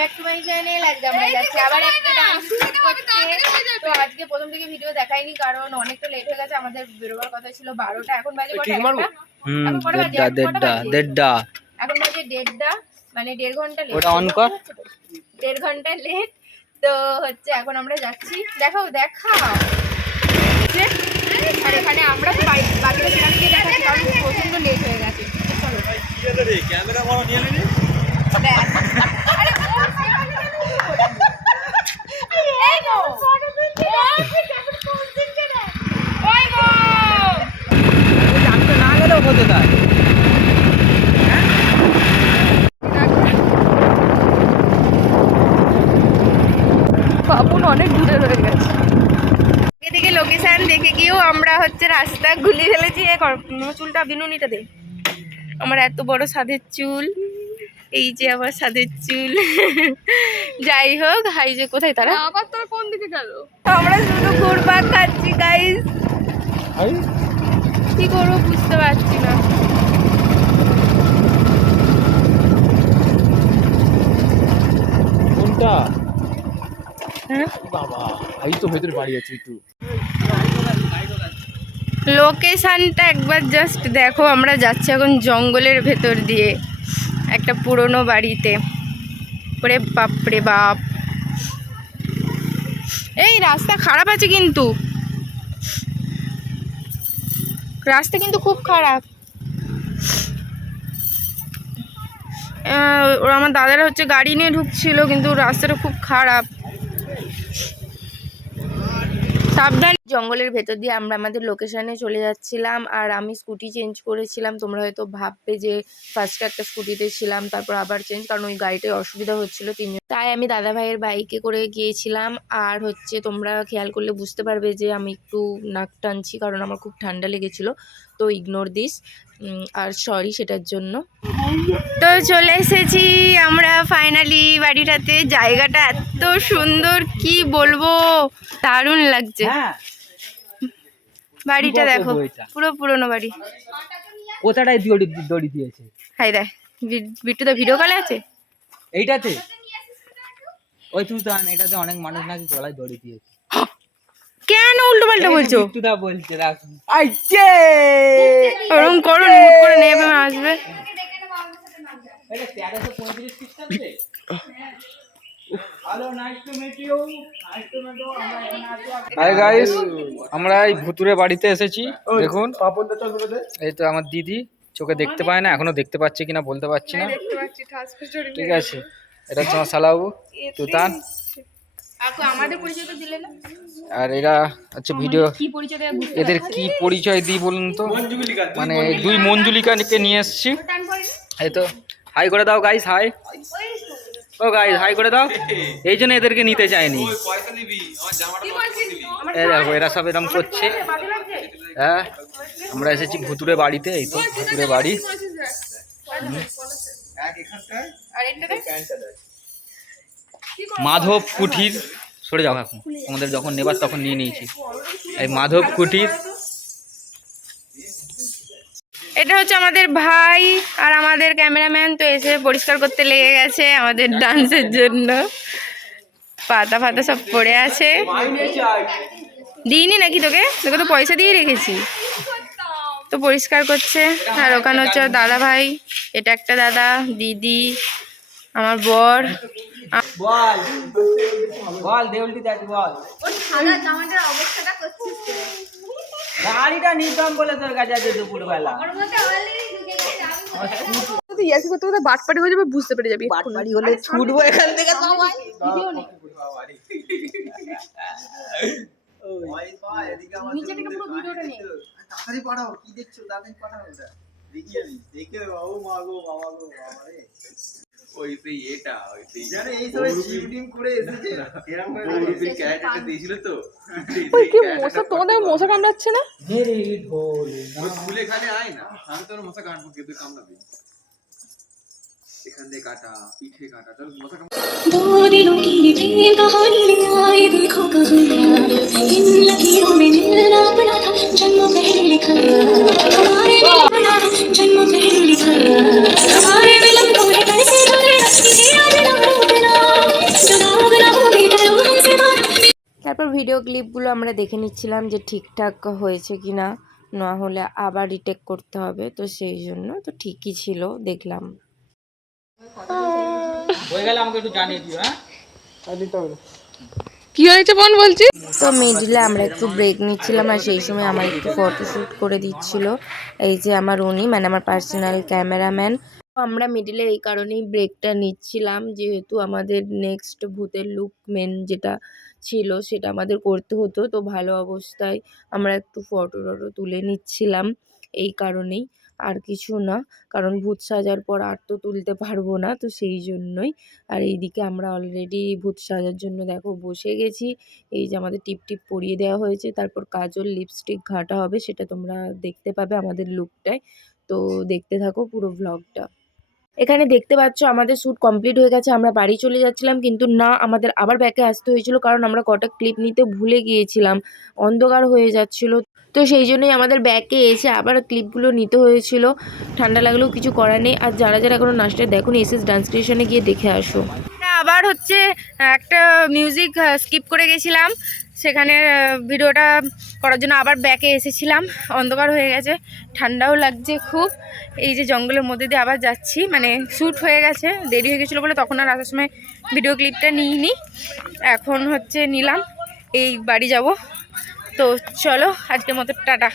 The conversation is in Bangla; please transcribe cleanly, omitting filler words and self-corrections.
Back to my channel. আজকে আমরা যাচ্ছি আবার একটা ডান্স করতে। তো আজকে প্রথম থেকে ভিডিও দেখাইনি কারণ অনেকটা লেট হয়ে গেছে। আমাদের বেরোবার কথা ছিল 12টা, এখন বাজে কটা? এখন বাজে 1:30। এখন বাজে 1:30, মানে 1.5 ঘন্টা লেট। ওটা অন কর। 1.5 ঘন্টা লেট। তো হচ্ছে এখন আমরা যাচ্ছি। দেখাও আর এখানে আমরা তো বাকিটা সেখানে গিয়ে দেখাচ্ছি কারণ প্রচন্ড লেট হয়ে গেছে। চলো ক্যামেরা বড় নিয়ে নিলি। বাবুন অনেক দূরে রয়ে গেছে। এদিকে লোকেশন দেখে গিয়েও আমরা হচ্ছে রাস্তা গুলি ফেলেছি। চুলটা বিনুনিটা দে, আমার এত বড় সাদের চুল, এই যে আমার সাদের চুল। যাই হোক, হাই যে কোথায় তারা আবার তোর কোন দিকে গেল? আমরা শুধু ঘুরপাক খাচ্ছি গাইস, কি করবো বুঝতে পারছি না। কোনটা? হ্যাঁ বাবা, এই তো ভেতরে বাড়ি আছে একটু। লোকেশনটা একবার জাস্ট দেখো। আমরা যাচ্ছি এখন জঙ্গলের ভেতর দিয়ে একটা পুরনো বাড়িতে। ওরে বাপরে বাপ, এই রাস্তা খারাপ আছে কিন্তু, রাস্তা কিন্তু খুব খারাপ। ওরা আমার দাদারা হচ্ছে গাড়ি নিয়ে ঢুকছিল, কিন্তু রাস্তাটা খুব খারাপ, সাবধান। জঙ্গলের ভেতর দিয়ে আমরা আমাদের লোকেশনে চলে যাচ্ছিলাম। আর আমি স্কুটি চেঞ্জ করেছিলাম। তোমরা হয়তো ভাববে যে ফার্স্টে একটা স্কুটিতে ছিলাম তারপর আবার চেঞ্জ, কারণ ওই গাড়িটায় অসুবিধা হচ্ছিল তিনজন, তাই আমি দাদা ভাইয়ের বাইকে করে গিয়েছিলাম। আর হচ্ছে তোমরা খেয়াল করলে বুঝতে পারবে যে আমি একটু নাক টানছি কারণ আমার খুব ঠান্ডা লেগেছিল, তো ইগনোর দিস আর সরি সেটার জন্য। তো চলে এসেছি আমরা ফাইনালি বাড়িটাতে। জায়গাটা এত সুন্দর, কি বলবো, দারুণ লাগছে। বাড়িটা দেখো, পুরো পুরনো বাড়ি। কোথাটায় দড়ি দিয়েছে? হাই দেখ, বিট্টু তো ভিডিও কলে আছে এইটাতে। ওই তুই তো এটাতে অনেক মানুষ নাকি গলায় দড়ি দিয়েছে। কেন উল্টো পাল্টা বলছো? বিট্টুদা বলছে রাখ। আইছে ওরকম করুন, মুট করে নেবে আসবে। এটা 1335 খ্রিস্টাব্দে। Hello, nice to meet you. Nice to meet you. আমরা এখানে আছি। হাই গাইস, আমরা এই ভুতুরে বাড়িতে এসেছি। দেখুন এই তো আমার দিদি, চোখে দেখতে পায় না, এখনো দেখতে পাচ্ছে কিনা বলতে পারছি না। ঠিক আছে, এটা হচ্ছে আমার শালাবু তুতান। আমাদের পরিচয় তো দিলে না। আর এরা হচ্ছে ভিডিও, এদের কি পরিচয় দিই বলুন তো? মানে দুই মঞ্জুলিকাকে নিয়ে এসেছি। এই তো হাই করে দাও গাইস, হাই। ও গাইস হাই করে দাও। এই জন্য এদেরকে নিতে চাইনি। এই দেখো এরা সব এরকম করছে। হ্যাঁ, আমরা এসেছি ভুতুরে বাড়িতে। এই তো ভুতুরে বাড়ি। মাধব কুঠির, সরে যাও, এখন আমাদের যখন নেবার তখন নিয়ে নিয়েছি। এই মাধব কুঠির। এটা হচ্ছে আমাদের ভাই আর আমাদের ক্যামেরাম্যান। তো এসে পরিষ্কার করতে লেগে গেছে আমাদের ডান্সের জন্য। পাতা ফাতা সব পড়ে আছে। দিইনি নাকি তোকে? তোকে তো পয়সা দিয়ে রেখেছি। তো পরিষ্কার করছে। আর ওখানে হচ্ছে দাদা ভাই, এটা একটা দাদা, দিদি, আমার বর। বল বল দেউলটি দেখ, বল ওর সাদা জামাটার অবস্থাটা করছিস কে? গাড়িটা নিতাম বলে তোর কাছে আছে দুপুরবেলা। ওর মধ্যে অলরেডি ঢুকে গেছে। আমি তো ইয়াসি করতে করতে বাটপাড়ি হয়ে যাবে, বুঝতে পেরে যাবি। বাটপাড়ি হলে ছুটবো এখান থেকে সবাই। ভিডিও নেই, নিচে থেকে পুরো ভিডিওটা নেই। তাড়াতাড়ি পাঠাও, কি দেখছো? তাড়াতাড়ি পাঠাও, এটা দেখি আমি দেখে। বাবু মাগো বাবা গো বাবা রে, ওই সেই এটা ওই সেই জানে এই সব শুটিং করে এসেছে এরকম করে ক্যারেক্টারটা দিয়েছিল তো। ওই কি মশা, তোমাদের মশা কামড়াচ্ছে না? মেরে ঢোল ওই ফুলে খানে আয় না, আমি তোর মশা কাটবো, কিন্তু কামড়াবি এখান থেকে কাটা, পিঠে কাটা, তোর মশা दो दिलों की प्रेम कहानी ले आए देखो कहानियां, इन लकीरों में मिलना बना था जन्मों पहले लिखा, हमारे मिलन बना था जन्मों पहले लिखा, हमारे मिलन को है कैसे दूर रस्सी याद ना टूटना। তারপর ভিডিও ক্লিপগুলো আমরা দেখে নিচ্ছিলাম যে ঠিকঠাক হয়েছে কি না, না হলে আবার রিটেক করতে হবে, তো সেই জন্য তো ঠিকই ছিল দেখলাম। হয়ে গেলে আমাকে একটু জানিয়ে দিও। হ্যাঁ, কি হয়েছে বোন বলছি? তো মিডলে আমরা একটু ব্রেক নিচ্ছিলাম আর সেই সময় আমার একটু ফটোশ্যুট করে দিচ্ছিল এই যে আমার উনি, মানে আমার পার্সোনাল ক্যামেরাম্যান। আমরা মিডিলে এই কারণেই ব্রেকটা নিচ্ছিলাম যেহেতু আমাদের নেক্সট ভূতের লুক মেন যেটা ছিল সেটা আমাদের করতে হতো, তো ভালো অবস্থায় আমরা একটু ফটো টটো তুলে নিচ্ছিলাম এই কারণেই, আর কিছু না, কারণ ভূত সাজার পর আর তো তুলতে পারবো না, তো সেই জন্যই। আর এইদিকে আমরা অলরেডি ভূত সাজার জন্য দেখো বসে গেছি। এই যে আমাদের টিপ টিপ পরিয়ে দেওয়া হয়েছে, তারপর কাজল লিপস্টিক ঘাটা হবে, সেটা তোমরা দেখতে পাবে আমাদের লুকটায়। তো দেখতে থাকো পুরো ভ্লগটা। এখানে দেখতে পাচ্ছ আমাদের শ্যুট কমপ্লিট হয়ে গেছে, আমরা বাড়ি চলে যাচ্ছিলাম, কিন্তু না, আমাদের আবার ব্যাকে আসতে হয়েছিল কারণ আমরা কটা ক্লিপ নিতে ভুলে গিয়েছিলাম, অন্ধকার হয়ে যাচ্ছিল, তো সেই জন্যই আমাদের ব্যাকে এসে আবার ক্লিপগুলো নিতে হয়েছিল। ঠান্ডা লাগলেও কিছু করার নেই। আর যারা যারা এখনো নাচটা দেখুন, এসএস ডান্স ক্রিয়েশনে গিয়ে দেখে আসো। আবার হচ্ছে একটা মিউজিক স্কিপ করে গেছিলাম, সেখানে ভিডিওটা করার জন্য আবার ব্যাকে এসেছিলাম, অন্ধকার হয়ে গেছে, ঠান্ডাও লাগছে খুব। এই যে জঙ্গলের মধ্যে দিয়ে আবার যাচ্ছি, মানে শ্যুট হয়ে গেছে, দেরি হয়ে গেছিলো বলে তখন আর আসার সময় ভিডিও ক্লিপটা নিইনি, এখন হচ্ছে নিলাম, এই বাড়ি যাব। তো চলো আজকের মতো টাটা।